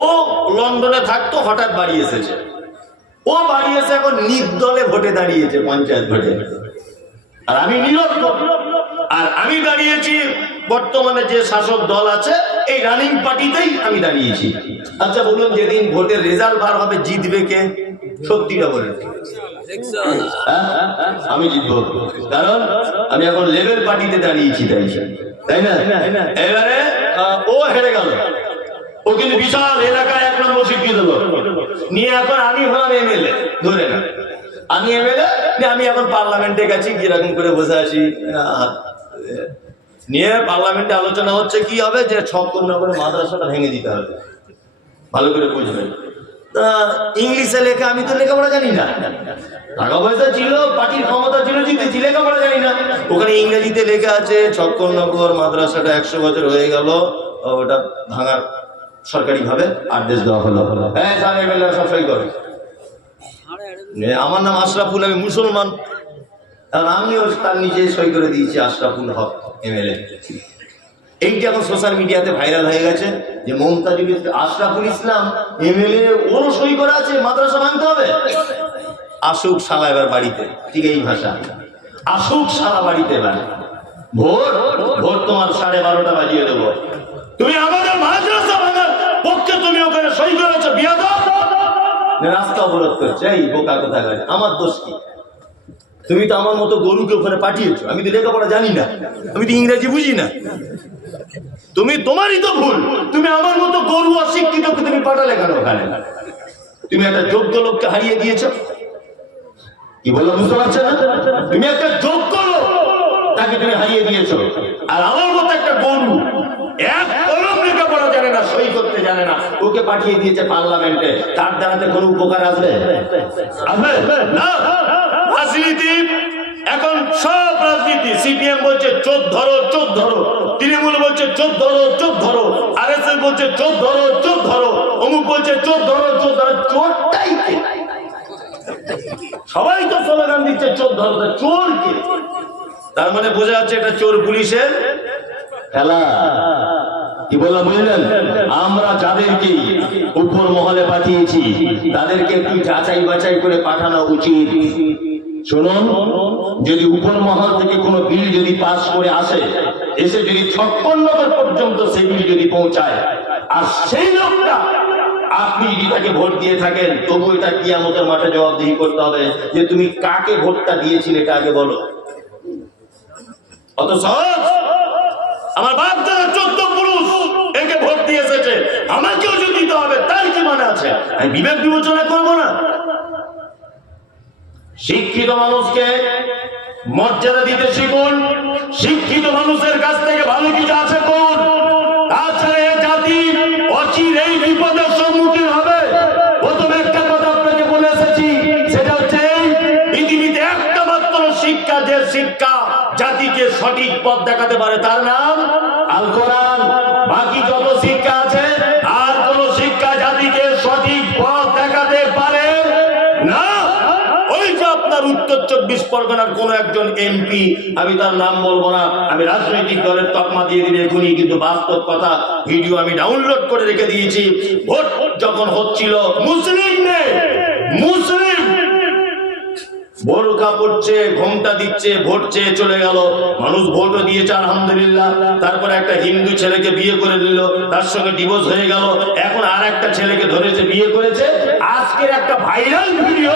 ও লন্ডনে থাকতো, হঠাৎ বাড়ি এসেছে। ও বাড়ি এসে এখন নির্দলে ভোটে দাঁড়িয়েছে, পঞ্চায়েত ভোটে। আর আমি নিরক্ষর, আর আমি দাঁড়িয়েছি বর্তমানে যে শাসক দল আছে এই রানিং পার্টিতেই আমি দাঁড়িয়েছি। আচ্ছা বলুন, যেদিন ভোটের রেজাল্ট বার হবে জিতবে কে? সত্যিটা বলেন। আমি জিতবো, কারণ আমি এখন লেভেল পার্টিতে দাঁড়িয়েছি, তাই না? এবারে ও হেরে গেল, ও কিন্তু বিশাল এলাকায় 1 নম্বর স্বীকৃত নিয়ে এখন আমি হলাম এমএলএ। ধরে না আমি এমএলএ, আমি এখন পার্লামেন্টে গেছি, কিরকম করে বসে আছি নিয়ে পার্লামেন্টে আলোচনা হচ্ছে কি হবে, যে ছক্করনগর মাদ্রাসাটা ভেঙে দিতে হবে। ভালো করে বুঝবেন। তা ইংলিশে লেখা, আমি তো লেখাপড়া জানি না, টাকা পয়সা ছিল, পার্টির ক্ষমতা ছিল, জিতেছি, লেখাপড়া জানি না। ওখানে ইংরেজিতে লেখা আছে ছক্করনগর মাদ্রাসাটা 100 বছর হয়ে গেল, ওটা ভাঙার সরকারি ভাবে আদেশ দেওয়া হলো। হ্যাঁ, সব সই করে। আমার নাম আশরাফুল, আমি মুসলমান, কারণ আমিও তার নিজে সই করে দিয়েছি আশরাফুল হক এমএলএ। এইটা এখন সোশ্যাল মিডিয়াতে ভাইরাল হয়ে গেছে যে মমতাজুল আশরাফুল ইসলাম এমএলএ, ওরও সই করা আছে, মাদ্রাসা ভাঙতে হবে। আসুক শালা এবার বাড়িতে, ঠিক এই ভাষা, আসুক শালা বাড়িতে। এবার ভোট তোমার 12:30 বাজিয়ে দেবো। তুমি আমাদের মাদ্রাসা ভাঙার পক্ষে তুমি ওখানে সই করেছো, বিয়াদব। রাস্তা অবরোধ করছে, এই বোকা কোথাকার, আমার দোষ কি? তুমি তো আমার মতো গরুকে ওখানে পাঠিয়েছো, আমি তো লেখাপড়া জানি না, আমি তো ইংরেজি বুঝি না। তোমারই তো ভুল, তুমি আমার মতো গরু অশিক্ষিতকে তুমি পাঠালে কেন ওখানে? তুমি একটা যোগ্য লোককে হারিয়ে দিয়েছো। কি বললো বুঝতে পারছো না? তুমি একটা যোগ্য লোক, তাকে তুমি হারিয়ে দিয়েছো, আর আমার মতো একটা গরু এক কলম লেখাপড়া জানে না, সই করতে জানে না, ওকে পাঠিয়ে দিয়েছে পার্লামেন্টে। তার দ্বারাতে কোনো উপকার আসবে? না। রাজনীতি এখন সব রাজনীতি, সিপিএম বলছে চোর ধরো, চোর ধরো, তৃণমূল বলছে চোর ধরো, চোর ধরো, আরএসএস বলছে চোর ধরো, চোর ধরো, অমুক বলছে চোর ধরো, চোর ধরো। চোরটাই সবাই তো স্লোগান দিচ্ছে চোর ধরো, চোর কে? তার মানে বোঝা যাচ্ছে এটা চোর পুলিশের খেলা। কি বললাম বুঝলেন? আমরা যাদেরকে উপর মহলে পাঠিয়েছি তাদেরকে একটু যাচাই বাছাই করে পাঠানো উচিত। শুনুন, যদি উপর মহল থেকে কোনো বিল যদি পাস করে আসে, এসে যদি 56 পর্যন্ত সেই বিল যদি পৌঁছায়, আর সেই লোকটা আপনি যদি তাকে ভোট দিয়ে থাকেন, তবু এটা কিয়ামতের মাঠে জবাবদিহি করতে হবে যে তুমি কাকে ভোটটা দিয়েছিলে, এটা আগে বলো। অত সহজ? আমার বাপ দাদা 14 পুরুষ একে ভোট দিয়ে এসেছে, আমাকেও যদি দিতে হবে, তার কি মানে আছে? আমি বিবেক বিবেচনা করবো না? শিক্ষিত মানুষকে মর্যাদা দিতে শিখুন, শিক্ষিত মানুষের কাছ থেকে ভালো কিছু আছে কোন? তাছাড়া এই জাতি অচিরেই বিপদের সম্মুখীন হবে। প্রথমে একটা কথা আপনাকে বলে এসেছি, সেটা হচ্ছে পৃথিবীতে একটা মাত্র শিক্ষা, যে শিক্ষা জাতিকে সঠিক পথ দেখাতে পারে, তার নাম আল কোরআন। বাকি যত শিক্ষা আছে, আর কোন শিক্ষা জাতিকে সঠিক পথ দেখাতে পারে না। ওই যে আপনার উত্তর 24 পরগনার কোন একজন এমপি, আমি তার নাম বলবো না, আমি রাজনৈতিক দলের তকমা দিয়ে দিলে এখনই, কিন্তু বাস্তব কথা, ভিডিও আমি ডাউনলোড করে রেখে দিয়েছি। ভোট যখন হচ্ছিল, মুসলিম বোরকা পড়ছে, ঘোমটা দিচ্ছে, ভোট চেয়ে চলে গেল। মানুষ ভোটও দিয়েছে আলহামদুলিল্লাহ। তারপরে একটা হিন্দু ছেলেকে বিয়ে করে দিল, তার সঙ্গে ডিভোর্স হয়ে গেল। এখন আর একটা ছেলেকে ধরেছে, বিয়ে করেছে। আজকের একটা ভাইরাল ভিডিও,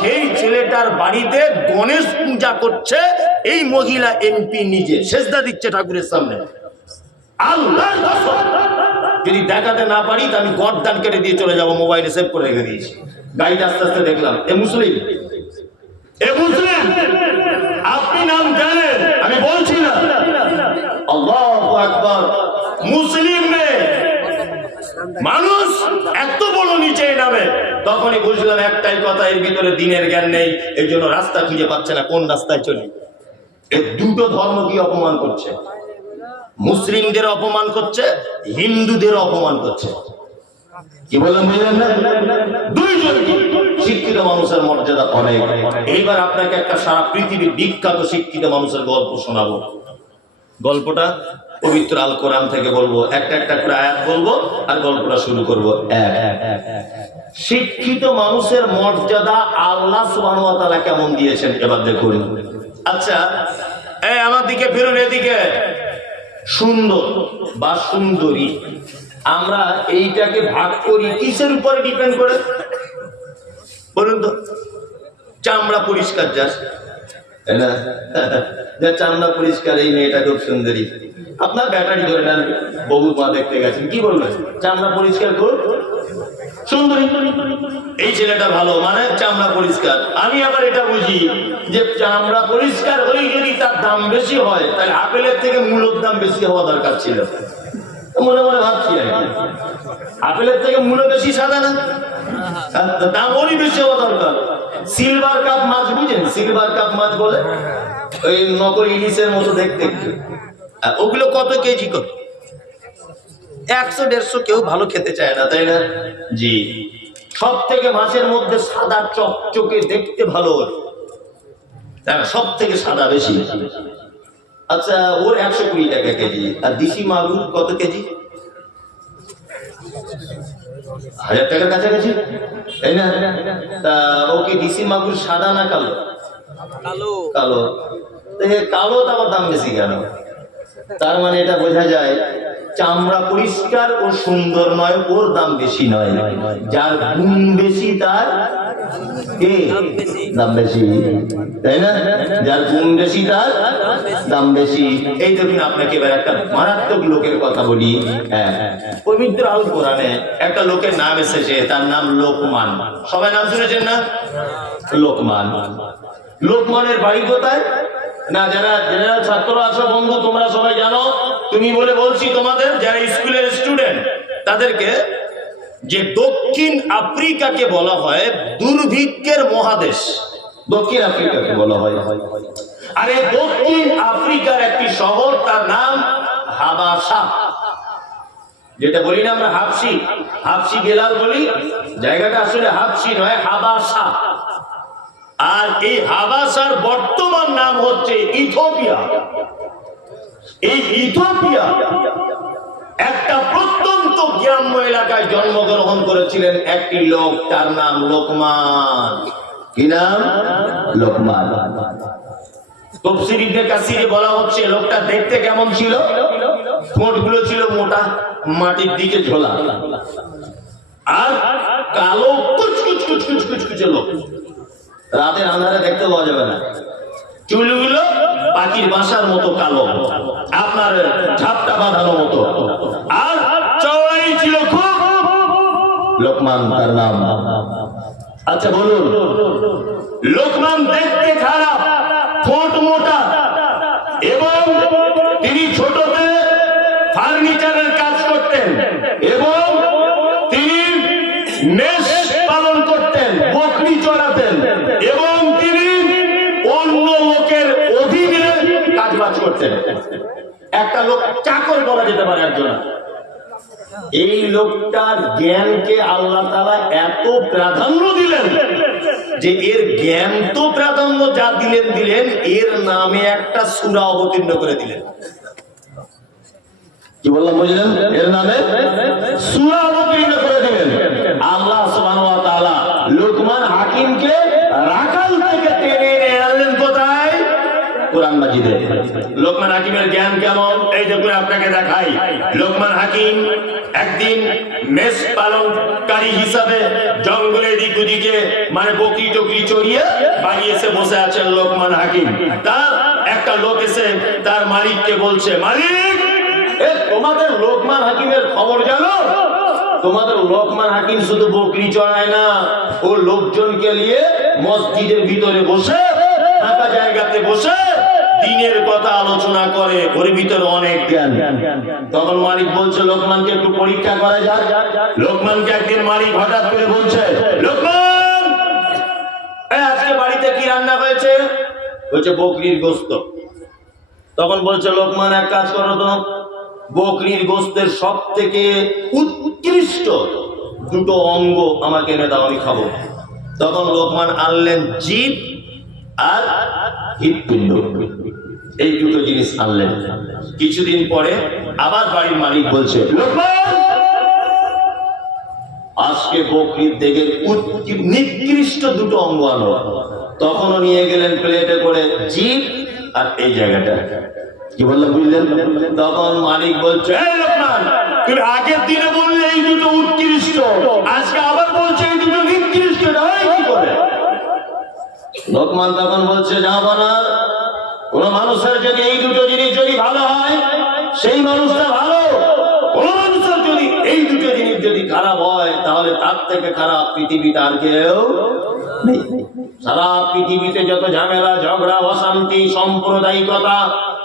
সেই ছেলেটার বাড়িতে গণেশ পূজা করছে এই মহিলা এমপি, নিজে সেজদা দিচ্ছে ঠাকুরের সামনে। আল্লাহর কসম, যদি দেখাতে না পারি তো আমি গর্দান কেটে দিয়ে চলে যাবো। মোবাইলে সেভ করে রেখে দিয়েছি। গাড়িতে আস্তে আস্তে দেখলাম এ মুসলিম, আপনি নাম জানেন, আমি বলছি না। আল্লাহু আকবার। মুসলিম মেয়ে, মানুষ এত বড় নিচে নামে, তখনই বুঝলাম একটাই কথা, এর ভিতরে দিনের জ্ঞান নেই, এই জন্য রাস্তা খুঁজে পাচ্ছে না, কোন রাস্তায় চলি। এই দুটো ধর্ম কি অপমান করছে? মুসলিমদের অপমান করছে, হিন্দুদের অপমান করছে। কি বললাম বুঝলেন না? দুইজন শিক্ষিত মানুষের মর্যাদা অনেক। এইবার আপনাকে একটা সারা পৃথিবীর বিখ্যাত শিক্ষিত মানুষের গল্প শোনাবো। গল্পটা পবিত্র আল কোরআন থেকে বলবো, একটা একটা করে আয়াত বলবো আর গল্পটা শুরু করবো। শিক্ষিত মানুষের মর্যাদা আল্লাহ সুবহানাহু ওয়া তাআলা কেমন দিয়েছেন এবার দেখুন। আচ্ছা, এই আমার দিকে ফিরুন, এদিকে। সুন্দর বা সুন্দরী, আমরা এইটাকে ভাগ করি কিসের উপরে ডিপেন্ড করে বলুন তো? চামড়া পরিষ্কার যার, তাই না? যে চামড়া পরিষ্কার এই মেয়েটা খুব সুন্দরী, আপনার ব্যাটারি ধরে নেন, বহু মা দেখতে গেছেন, কি বলবেন? চামড়া পরিষ্কার খুব সুন্দরী, এই ছেলেটা ভালো, মানে চামড়া পরিষ্কার। আমি আবার এটা বুঝি যে চামড়া পরিষ্কার হয়ে যদি তার দাম বেশি হয়, তাহলে আপেলের থেকে মূলর দাম বেশি হওয়া দরকার ছিল। মনে মনে ভাবছি আর কি, আপেলের থেকে মূল্য বেশি সাদা না, দাম ওরই বেশি হওয়া দরকার। সিলভার কাপ মাছ বুঝেন? সিলভার কাপ মাছ বলে, ওই নকল ইলিশের মতো দেখতে, ওগুলো কত কেজি কত? 100-150, কেউ ভালো খেতে চায় না, তাই না? জি, সব থেকে মাছের মধ্যে সাদা চকচকে দেখতে ভালো, সব থেকে সাদা বেশি। আচ্ছা, ওর 120 টাকা কেজি। আর দেশি মাগুর কত কেজি? 1000 টাকার কাছাকাছি, তাই না? তা ও কি দেশি মাগুর সাদা না কালো? কালো। কালো, কালো তো আবার দাম বেশি কেন? তার মানে এটা বোঝা যায় চামড়া পরিষ্কার ও সুন্দর নয়, ওর দাম বেশি নয়। যার গুণ বেশি তার দাম বেশি, তাই না? যার গুণ বেশি তার দাম বেশি। এই দেখুন, আপনাকে এবার একটা মারাত্মক লোকের কথা বলি। পবিত্র আল কোরআনে একটা লোকের নাম এসেছে, তার নাম লোকমান। সবাই নাম শুনেছেন না? লোকমান। লোকমানের বাড়ি কোথায়? না, যারা জেনারেল ছাত্র আছো বন্ধু, তোমরা সবাই জানো। তুমি বলে বলছি তোমাদের, যারা স্কুলের স্টুডেন্ট তাদেরকে, যে দক্ষিণ আফ্রিকাকে বলা হয় দুর্ভিক্ষের মহাদেশ। দক্ষিণ আফ্রিকাকে বলা হয়। আর এই দক্ষিণ আফ্রিকার একটি শহর, তার নাম হাবাসা। যেটা বলি না আমরা হাবশি, হাবশি গেলাল বলি, জায়গাটা আসলে হাবশি নয়, হাবাসা। আর এই হাবাসার বর্তমান নাম হচ্ছে ইথিওপিয়া। এই ইথিওপিয়া একটা প্রত্যন্ত গ্রাম্য এলাকায় জন্মগ্রহণ করেছিলেন একটি লোক, তার নাম লোকমান। কি নাম? লোকমান। তাফসীর ইবনে কাসিরে বলা হচ্ছে লোকটা দেখতে কেমন ছিল? ঠোঁটগুলো ছিল মোটা, মাটির দিকে ঝোলা, আর কালো কুচকুচ কুচকুচ কুচকুচে লোক, রাতের আন্ধারে দেখতে পাওয়া যাবে না। চুলগুলো পাখির বাসার মতো কালো, আপনার ঝাপটা বাঁধানো মতো, আর চওড়াই ছিল খুব। লোকমান তার নাম। আচ্ছা বলুন, লোকমান দেখতে খারাপ, ঠোঁট মোটা, এবং তিনি ছোটতে ফার্নিচারের কাজ করতেন, এবং তিনি মেষ পালন করতেন, বকরি চড়াতেন, এবং তিনি অন্য লোকের অধীনে কাজবাজ করতেন। একটা লোক চাকর বলা যেতে পারে একজন। এই লোকটার জ্ঞানকে আল্লাহ তাআলা এত প্রাধান্য দিলেন যে এর জ্ঞান তো প্রাধান্য যা দিলেন, এর নামে একটা সূরা অবতীর্ণ করে দিলেন। কি বললাম বুঝলেন? এর নামে সূরা অবতীর্ণ করে দিলেন। আল্লাহ সুবহানাহু ওয়া তাআলা লোকমান হাকিমকে রাখাল থেকে টেনে এনে আনলেন কোথায়? কোরআন মাজিদে। লোকমান হাকিমের জ্ঞান কেমন, এই দেখুন আপনাকে দেখাই। লোকমান হাকিম একদিন মেষ পালনকারী হিসাবে জঙ্গলের দিক ওদিকে, মানে বকরি টকরি চড়িয়ে বাড়ি এসে বসে আছেন লোকমান হাকিম। তার একটা লোক এসে তার মালিককে বলছে, মালিক, তোমাদের লোকমান হাকিমের খবর জানো? তোমাদের লোকমান হাকিম শুধু বকরি চড়ায় না, ও লোকজনকে নিয়ে মসজিদের ভিতরে বসে, ফাঁকা জায়গাতে বসে দিনের কথা আলোচনা করে, ওর ভিতরে অনেক জ্ঞান। তখন মালিক বলছে লোকমানকে একটু পরীক্ষা করা যাক। লোকমানকে একদিন মালিক হঠাৎ করে বলছে, লোকমান, আজকে বাড়িতে কি রান্না হয়েছে? বলছে বকরির গোশত। তখন বলছে লোকমান, এক কাজ করো তো, বকরির গোশতের সব থেকে উৎকৃষ্ট দুটো অঙ্গ আমাকে এনে দাও, আমি খাবো। তখন লোকমান আনলেন জিভ আর হৃৎপিণ্ড। এই দুটো জিনিস আনলেন। কিছুদিন পরে আবার বাড়ির মালিক বলছে, লোকমান, আজকে বকরির দেখে নিকৃষ্ট দুটো অঙ্গ আনো। তখনও নিয়ে গেলেন প্লেটে করে জিভ আর এই জায়গাটা। কি বললাম বুঝলেন? তখন মালিক বলছে, লোকমান, তুমি আগের দিনে বললে এই দুটো উৎকৃষ্ট, আজকে আবার বলছে এই দুটো নিকৃষ্ট, কি করে? লোকমান তখন বলছে, যাবো না, কোন মানুষের যদি এই দুটো জিনিস যদি ভালো হয় সেই মানুষটা ভালো, কোন মানুষের যদি এই দুটো জিনিস যদি খারাপ হয় তাহলে তার থেকে খারাপ পৃথিবীতে আর কেউ নেই। সারা পৃথিবীতে যত ঝামেলা, ঝগড়া, অশান্তি, সাম্প্রদায়িকতা,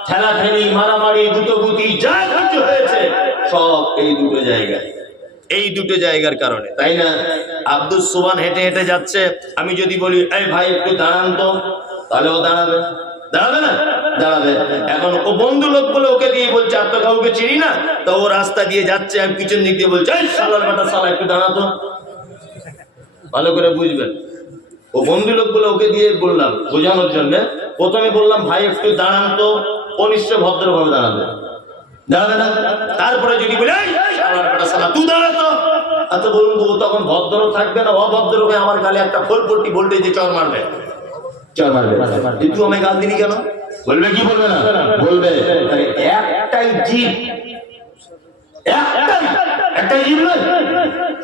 ঠেলাঠেলি, মারামারি, গুতোগুতি যা কিছু হয়েছে সব এই দুটো জায়গায়, এই দুটো জায়গার কারণে, তাই না? আব্দুস সুবহান হেঁটে হেঁটে যাচ্ছে, আমি যদি বলি, এই ভাই একটু দাঁড়ান তো, তাহলে ও দাঁড়াবে? দাঁড়াবে না? দাঁড়াবে। এখন ও বন্ধু লোক বলে ওকে দিয়ে বলছে, আর তো কাউকে চিনি না, তো ও রাস্তা দিয়ে যাচ্ছে, আমি পিছন দিক দিয়ে বলছি, এই শালার বেটা, শালা একটু দাঁড়াতো। ভালো করে বুঝবেন, ও বন্ধু লোক বলে ওকে দিয়ে বললাম বোঝানোর জন্য। প্রথমে বললাম, ভাই একটু দাঁড়ান তো, ও নিশ্চয় ভদ্রভাবে দাঁড়াবে, দাঁড়াবে না? তারপরে যদি বলে, তুই দাঁড়াতো, আচ্ছা বলুন তো, ও তখন ভদ্র থাকবে না অভদ্র হয়ে আমার গালে একটা 440 ভোল্টেজে চড় মারবে? চড় মারবে। তুই আমায় গাল দিলি কেন বলবে, কি বলবে না? বলবে। একটাই জীব, একটাই জীব নয়।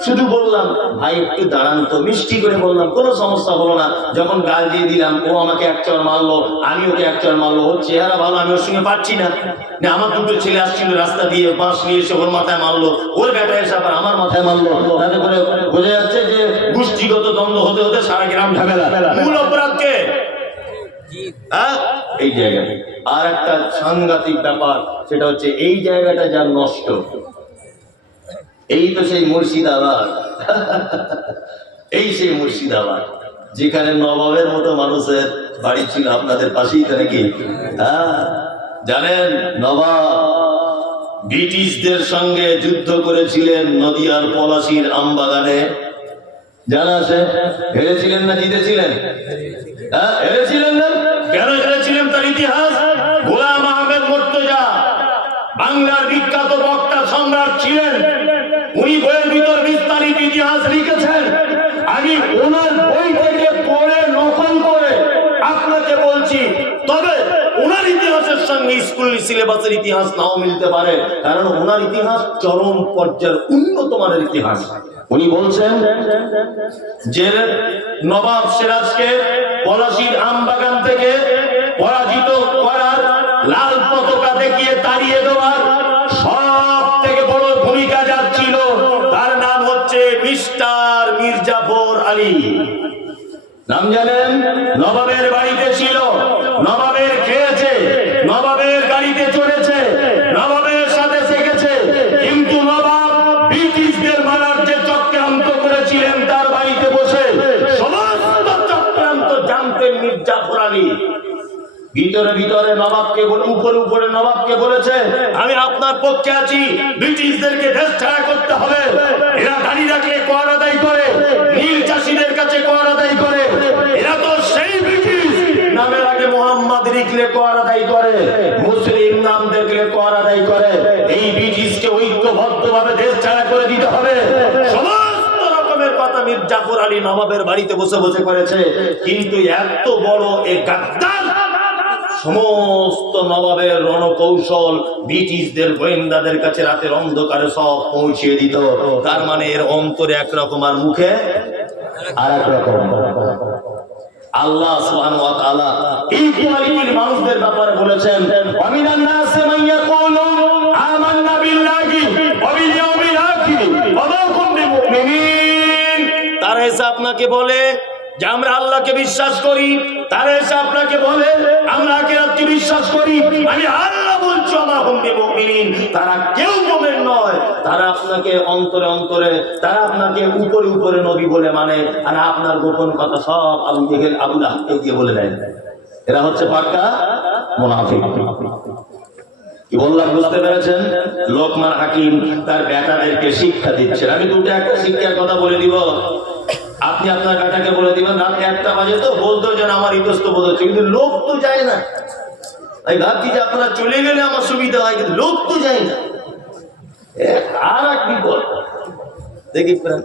শুধু বললাম, ভাই একটু দাঁড়ান তো, মিষ্টি করে বললাম, কোনো সমস্যা হলো না। যখন গাল দিয়ে দিলাম, ও আমাকে এক চড় মারলো, আমি ওকে এক চড় মারলো। ওর চেহারা ভালো, আমি ওর সঙ্গে পারছি না। আমার দুটো ছেলে আসছিল রাস্তা দিয়ে, বাঁশ নিয়ে এসে ওর মাথায় মারলো, ওর বেটা এসে আবার আমার মাথায় মারলো। তাতে করে বোঝা যাচ্ছে যে গোষ্ঠীগত দ্বন্দ্ব হতে হতে সারা গ্রাম ঝামেলা। মূল অপরাধকে এই জায়গায়। আর একটা সাংঘাতিক ব্যাপার, সেটা হচ্ছে এই জায়গাটা যা নষ্ট, এই তো সেই মুর্শিদাবাদ, এই সেই মুর্শিদাবাদ যেখানে নবাবের মতো মানুষের বাড়ি ছিল। আপনাদের পাশেই তো নাকি? জানেন, নবাব ব্রিটিশদের সঙ্গে যুদ্ধ করেছিলেন নদিয়ার পলাশীর আমবাগানে। জানা আছে? হেরেছিলেন না জিতেছিলেন? হেরেছিলেন না? কেন হেরেছিলেন তার ইতিহাস। গোলাম আহমেদ মুর্তজা বাংলার বিখ্যাত বক্তা সম্রাট ছিলেন। উনি বইয়ের ভিতর বিস্তারিত ইতিহাস লিখেছেন। আমি ওনার বই থেকে পড়ে নকল করে আপনাকে বলছি। তবে ওনার ইতিহাসের সঙ্গে স্কুল সিলেবাসের ইতিহাস নাও মিলতে পারে, কারণ ওনার ইতিহাস চরম পর্যায়ের উন্নত মানের ইতিহাস। উনি বলছেন যে নবাব সিরাজকে পলাশীর আমবাগান থেকে পরাজিত করার, লাল পতাকা দেখিয়ে তাড়িয়ে দেওয়ার সব থেকে বড় ভূমিকা যার ছিল, তার নাম হচ্ছে মিস্টার মির্জাফর আলী। নাম জানেন? নবাবের বাড়িতে ছিল, নবাবের খেয়েছে, নবাবের গাড়িতে চড়েছে, নবাবের সাথে শিখেছে, কিন্তু নবাব ব্রিটিশদের মারার যে চক্রান্ত করেছিলেন তার বাড়িতে বসে সমস্ত চক্রান্ত জানতেন মির্জাফর আলী। ভিতরে ভিতরে নবাবকে, উপরে উপরে নবাবকে বলেছে, আমি আপনার পক্ষে আছি, ব্রিটিশদেরকে দেশ ছাড়া করতে হবে। এরা গাড়ি রাখলে কর আদায় করে, নীল চাষীদের কাছে কর আদায় করে। এরা তো সেই ব্রিটিশ, নামের আগে মোহাম্মদ লিখলে কর আদায় করে, মুসলিম নাম দেখলে কর আদায় করে। এই ব্রিটিশকে ঐক্যবদ্ধভাবে দেশ ছাড়া করে দিতে হবে। সমস্ত রকমের কথা মির্জাফর আলী নবাবের বাড়িতে বসে বসে করেছে। কিন্তু এত বড় এই গাদ্দার সমস্ত নবাবের রণকৌশল ব্রিটিশদের গোয়েন্দাদের কাছে রাতের অন্ধকারে সব পৌঁছে দিত। তার মানে এর অন্তরে একরকম আর মুখে আর এক রকম। আল্লাহ সুবহানাহু ওয়া তাআলা এই কোয়ালিটির মানুষদের ব্যাপারে বলেছেন, ওয়ামিনান নাসি মান ইয়াকুলু আমান্না বিল্লাহি ওয়া বিল ইয়াউমিল আখির ওয়া মা কুম বিমুমিনিন। তারা এসে আপনাকে বলে যে আমরা আল্লাহকে বিশ্বাস করি, তারা এসে আপনাকে বলে আমরা আখিরাতকে বিশ্বাস করি। আমি আল্লাহ বলছি ওয়া হুম বিমুমিনিন, তারা কেউ মুমিন নয়। তারা আপনাকে অন্তরে অন্তরে, তারা আপনাকে উপরে উপরে নবী বলে মানে, আর আপনার গোপন কথা সব আবু জেহেল, আবু লাহাবকে দিয়ে বলে দেয়। এরা হচ্ছে পাক্কা মুনাফিক। কি বললাম বুঝতে পেরেছেন? লোকমান হাকিম তার বেটাদেরকে শিক্ষা দিচ্ছেন। আমি দুটো একটা শিক্ষার কথা বলে দিব, আপনি আপনার বেটাকে বলে দিবেন রাত 1টা বাজে তো বলতো যেন আমার ইতস্ত বোধ হচ্ছে, কিন্তু লোক তো যায় না। আমি ভাবছি যে আপনারা চলে গেলে আমার সুবিধা হয়, কিন্তু লোক তো যায় না। আর এক বিপদ দেখি প্রাণ